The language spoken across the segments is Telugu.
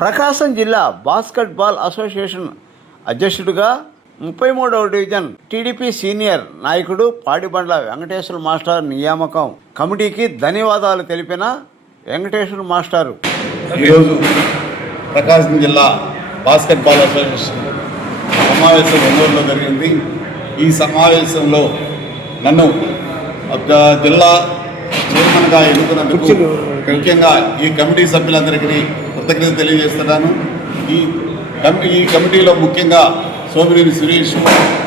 ప్రకాశం జిల్లా బాస్కెట్బాల్ అసోసియేషన్ అధ్యక్షుడిగా ముప్పై మూడవ డివిజన్ టీడీపీ సీనియర్ నాయకుడు పాడిబండ్ల వెంకటేశ్వర మాస్టర్ నియామకం కమిటీకి ధన్యవాదాలు తెలిపిన వెంకటేశ్వర మాస్టారు. ఈరోజు ప్రకాశం జిల్లా బాస్కెట్బాల్ అసోసియేషన్ సమావేశం ఒంగోలులో జరిగింది. ఈ సమావేశంలో నన్ను జిల్లా చైర్మన్గా ఎన్నుకున్నందుకు ముఖ్యంగా ఈ కమిటీ సభ్యులందరికీ కృతజ్ఞత తెలియజేస్తున్నాను. ఈ కమిటీ ఈ కమిటీలో ముఖ్యంగా సోమినేని సురేష్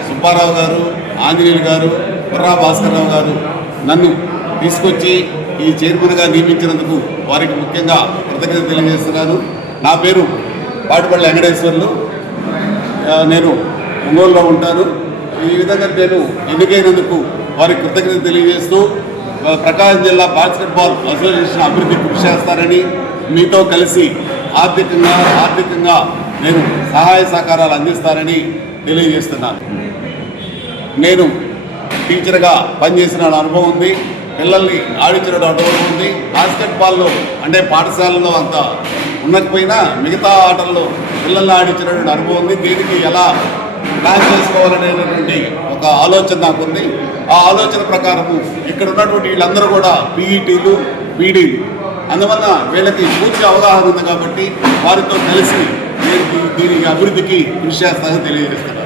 సుబ్బారావు గారు ఆంజనేయులు గారు కుర్రా భాస్కర్రావు గారు నన్ను తీసుకొచ్చి ఈ చైర్మన్గా నియమించినందుకు వారికి ముఖ్యంగా కృతజ్ఞత తెలియజేస్తున్నాను. నా పేరు పాటిపల్లి వెంకటేశ్వర్లు. నేను ఒంగోలులో ఉంటాను. ఈ విధంగా నేను ఎన్నికైనందుకు వారికి కృతజ్ఞత తెలియజేస్తూ ప్రకాశం జిల్లా బాస్కెట్బాల్ అసోసియేషన్ అభివృద్ధి కృషి చేస్తారని మీతో కలిసి ఆర్థికంగా ఆర్థికంగా నేను సహాయ సహకారాలు అందిస్తారని తెలియజేస్తున్నాను. నేను టీచర్గా పనిచేసిన అనుభవం ఉంది. పిల్లల్ని ఆడించిన అనుభవం ఉంది. బాస్కెట్బాల్లో అంటే పాఠశాలలో అంత ఉండకపోయినా మిగతా ఆటల్లో పిల్లల్ని ఆడించినటువంటి అనుభవం ఉంది. దీనికి ఎలా ప్లాన్ చేసుకోవాలనేటువంటి ఒక ఆలోచన నాకు ఉంది. ఆ ఆలోచన ప్రకారము ఇక్కడ ఉన్నటువంటి వీళ్ళందరూ కూడా పీఈటీలు పీడీలు అందువల్ల వీళ్ళకి పూర్తి అవగాహన ఉంది కాబట్టి వారితో కలిసి నేను దీని అభివృద్ధికి కృషి చేస్తానని తెలియజేస్తాను.